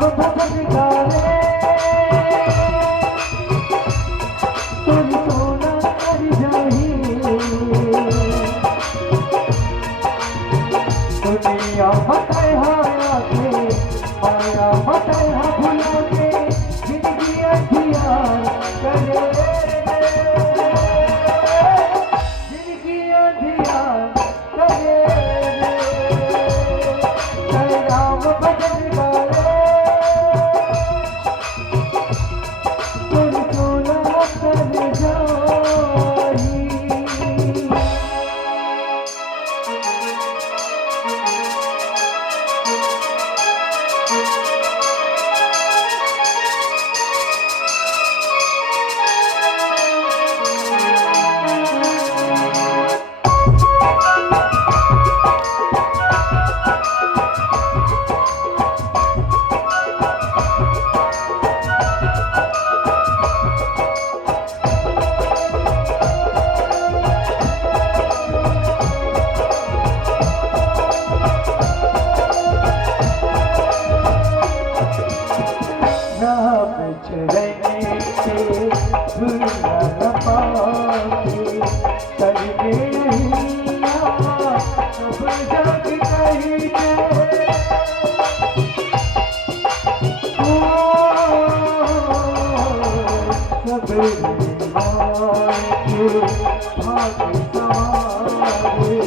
भजन गावे तुझ सोना कर जाही दुनिया बताए हाया के माया बताए हा भुला के जिंदगी अंधियार करे जिंदगी अंधियार करे जय राम भजन गावे तुझ सोना कर जाही। चरने से भूला न पाके करके हिया सब जग कही सब माय के भाग्य सवारे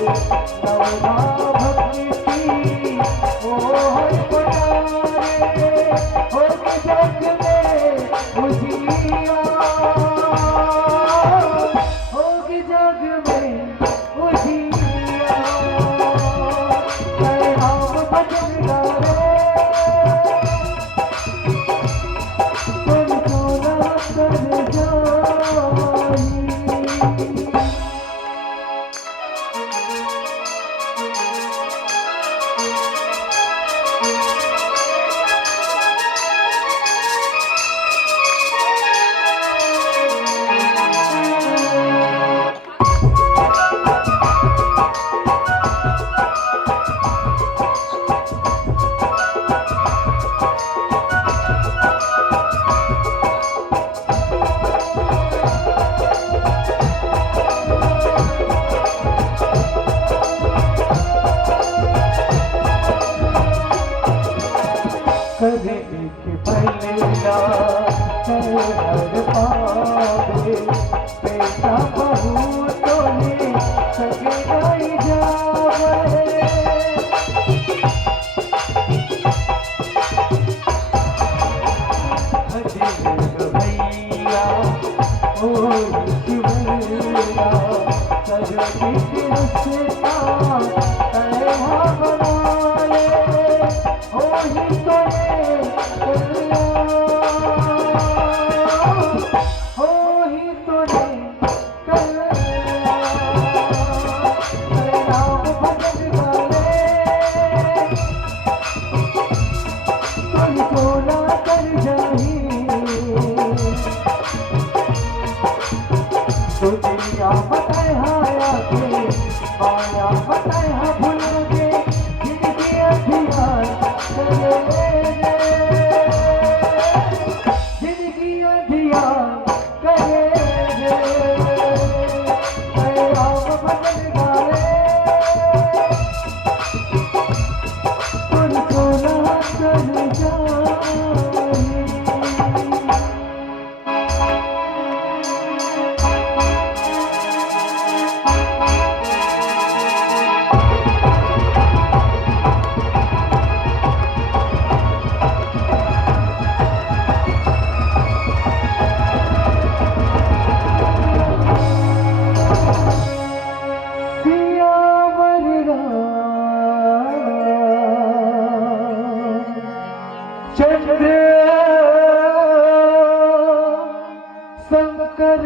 नवना भक्ति ओ पटारे हो जग में उजिया होगी जग में उजिया जय राम भजन गावे तुम सोना कर जाही। करने के भैया हर पावे बेटा बहू तो ले सके नहीं जावे भैया ओ शिवैया सजती रिश्ता तैहा बनाए ओ ही तो दुनिया बताए हाया के माया बताए हा भुला के जिंदगी अंधियार करे जिंदगी अंधियार करे जय राम भजन गावे तुझ सोना कर जाही। चंद्र शंकर